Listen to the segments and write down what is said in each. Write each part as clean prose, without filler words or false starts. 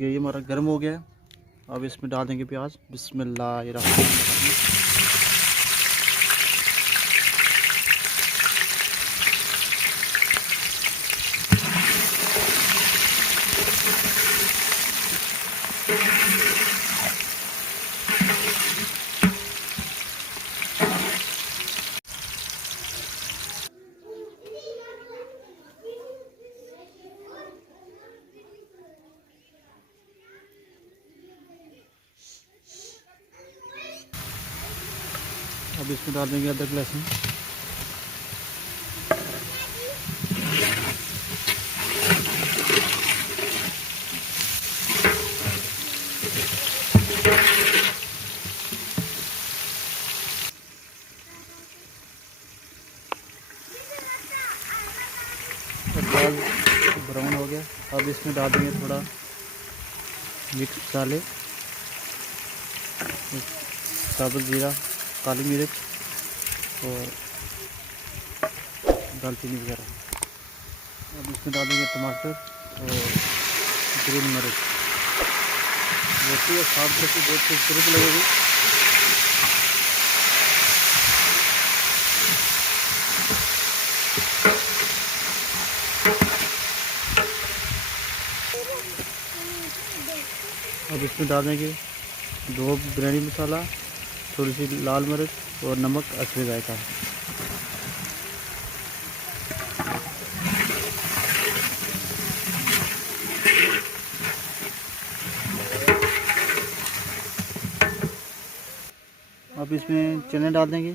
ये हमारा गर्म हो गया है। अब इसमें डाल देंगे प्याज। बिस्मिल्लाहिर्रहमानिर्रहीम। अब इसमें डाल देंगे अदरक लहसुन। प्याज ब्राउन हो गया। अब इसमें डाल देंगे थोड़ा मिक्स मसाले, साबुत जीरा, काली मिर्च और दालचीनी वगैरह। अब इसमें डाल देंगे टमाटर और ग्रीन मिर्च। रोटी और साग रोटी बहुत खूबसूरत लगेगी। अब इसमें डाल देंगे 2 बिरयानी मसाला, थोड़ी सी लाल मिर्च और नमक अच्छे जायका। अब इसमें चने डाल देंगे।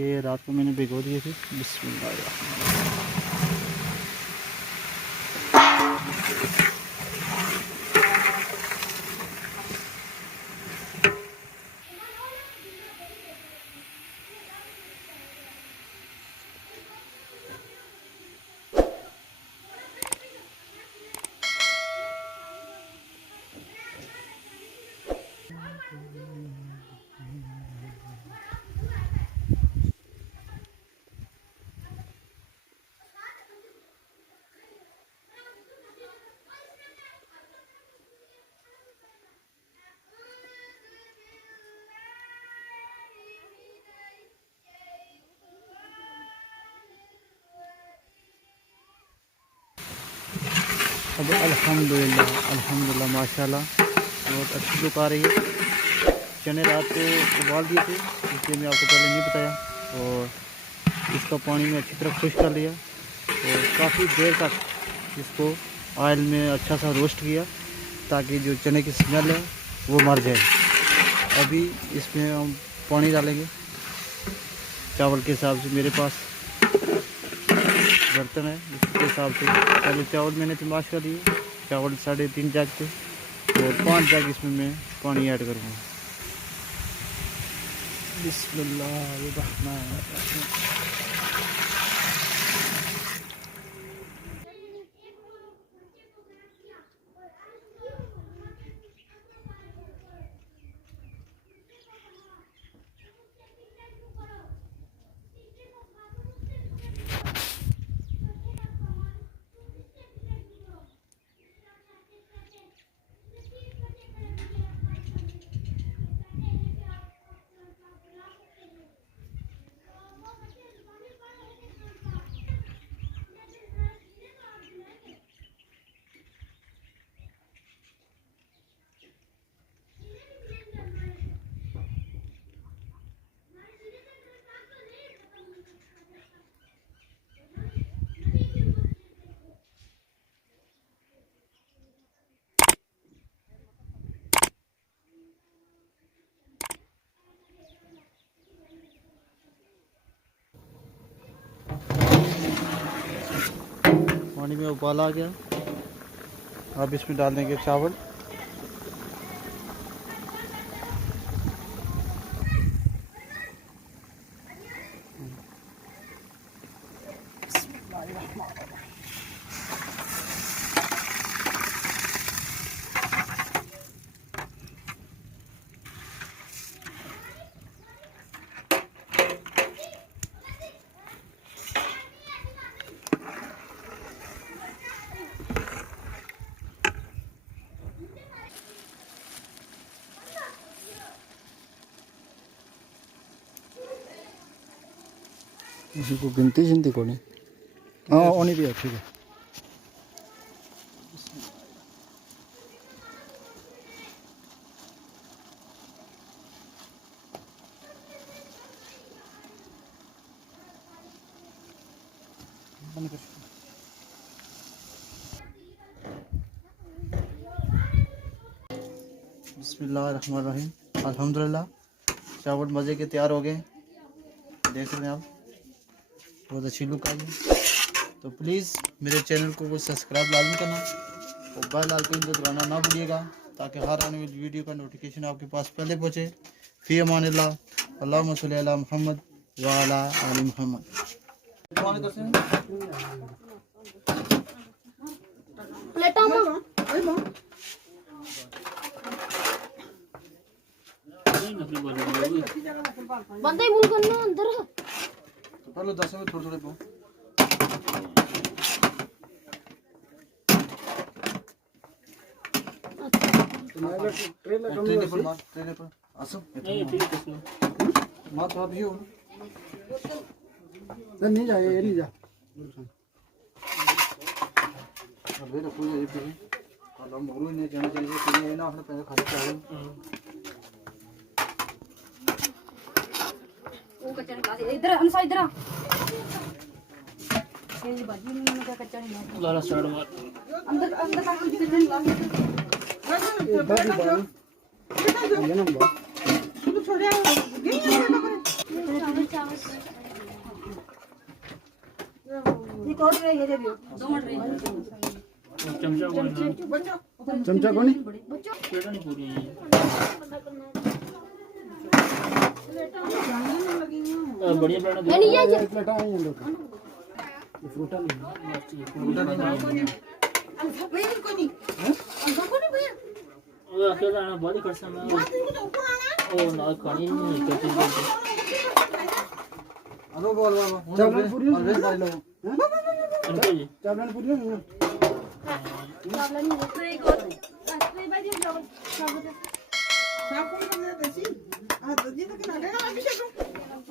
ये रात को मैंने भिगो दिए थे। बिस्मिल्लाह। अब अल्हम्दुलिल्लाह माशाल्लाह बहुत अच्छी लुक आ रही है। चने रात को उबाल दिए थे, इसलिए मैं आपको पहले नहीं बताया। और इसका पानी में अच्छी तरह खुश कर लिया और काफ़ी देर तक इसको ऑयल में अच्छा सा रोस्ट किया ताकि जो चने की स्मेल है वो मर जाए। अभी इसमें हम पानी डालेंगे चावल के हिसाब से। मेरे पास बर्तन है, इसके हिसाब से पहले चावल मैंने तमाश कर दिए। चावल 3.5 जग थे और 5 जग इसमें मैं पानी ऐड करूँगा। बिस्मिल्लाहिर्रहमानिर्रहीम। पानी में उबाल आ गया। अब इसमें डाल देंगे चावल। इसी को गिनती जिनती को नहीं हाँ होनी भी है ठीक है बिस्मिल्लाहिर्रहमानिर्रहीम। अल्हम्दुलिल्लाह चावल मज़े के तैयार हो गए, देख रहे हैं आप, बहुत अच्छी लुक आई है। तो प्लीज़ मेरे चैनल को सब्सक्राइब लाजमी करना और बेल आइकन को दबाना ना भूलिएगा ताकि हर आने वाली वीडियो का नोटिफिकेशन आपके पास पहले पहुँचे। फ़ी अमानिल्लाह, अल्लाहुम्मा सल्ली अला मुहम्मद व अला आलि मुहम्मद। बंदा ही मूव करना अंदर पहले 10 में थोड़े थोड़े पाओ। ट्रेलर पर आसम मां तो अभी हो नहीं जा ये नहीं जा अबे रखो ये भी कलम मोरू ने जाने चाहिए कि ना अपने पैसे खाली चाहिए। इधर अंसा इधर ये बाजी में क्या कच्चा नहीं लाला स्टार्ट मार अंदर अंदर का कुछ दिन ला ये नंबर तू छोड़े ये कोड रहे ये दे दियो 2 मिनट रहे चमचा को नहीं बच्चों पेड़ा नहीं पूरी है बढ़िया पेड़ा दे नहीं ये प्लेटा आई है लोग ये फ्रूटा नहीं भैया को नहीं भैया वो अकेला आना बहुत ही खर्चा में ओ ना कहानी नहीं करती अनो बोल बोल चावल पूरी और वे डाल लो इनको जी चावल पूरी है चावल नहीं है एक और नहीं भाई चावल चावल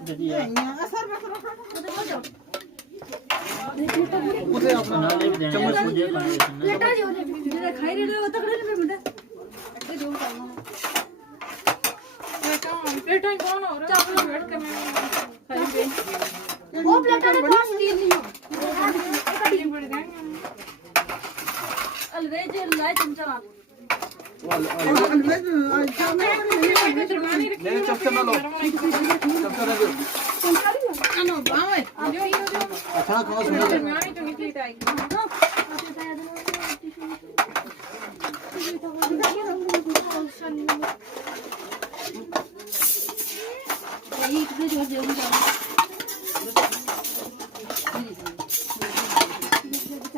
दीदी यार खुदे अपना ना ले भी देना मुझे खाने लेटा जो मेरा खाई रहे हो तक नहीं बेटा ये जो प्लेटा कौन हो रहा चावल वेट करने खाएंगे वो प्लेटा ने पास स्टील नहीं हो अलवेज लाए चमचा ले चमचा ना लो चमचा ना दो खाना खाना सुनो ये कितने जोर जल्दी जाओ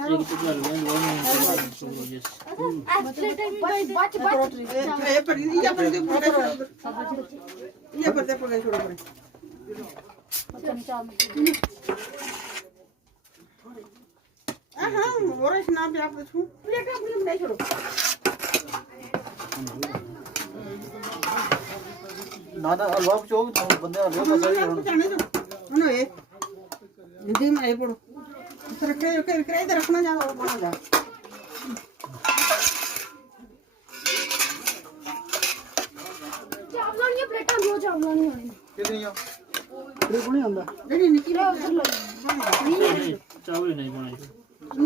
एक तो कर ले वो नहीं यस बच ना ना हलवा चोक बंदे हलवा पचाई रखना जा बना जा चावल ये प्लेटा दो चावल नहीं होने कितनी है ये को नहीं आंदा नहीं निकलो चावल नहीं बनाई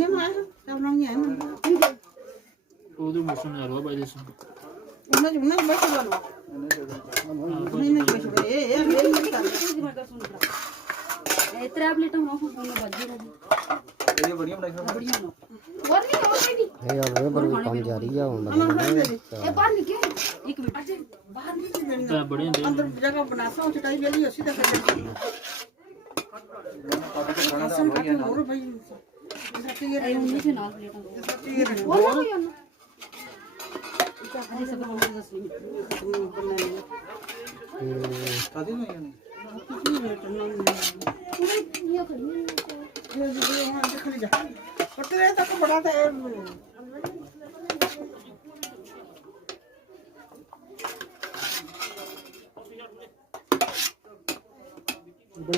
ये मार चावल नहीं है वो तो मौसम है हलवा भाई देसो उन्हें बस बनो नहीं बस ये इतना प्लेटा हो होने बजी रही ये बढ़िया बनाई बढ़िया हो और नहीं ऑलरेडी ये और वे पर काम जारी है एक बार निकल एक मिनट अजय बाहर नहीं देनी क्या बढ़िया दे अंदर जगह बनाता हूँ चटाई ले ली सीधा कर देती और भाई सच्ची ये है उन्हीं से नाल प्लेटा सच्ची ये वो ना कोई ना अरे सब लोग दस मिनट शादी में है ये खड़ी ये वहां से खड़ी जा पत्ते रहे तक बड़ा था बड़ा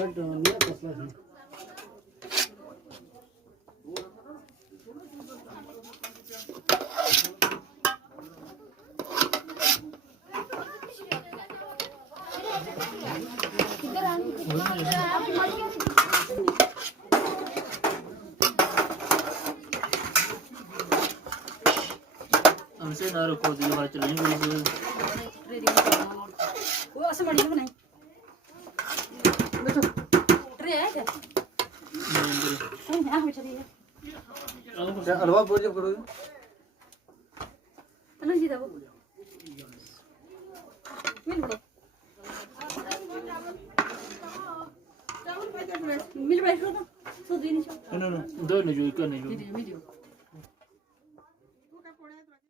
नहीं कसला है ऐसे ना रखो दिल हमारे चलेंगे बोलो वो ऐसे मड़ी में नहीं बैठो ट्रे है क्या नहीं यहाँ बैठ रही है हलवा बोल जब करोगे तनु जी दबो मिल बड़ो मिल बैठो ना तो दिन दो नहीं जो करने जो वीडियो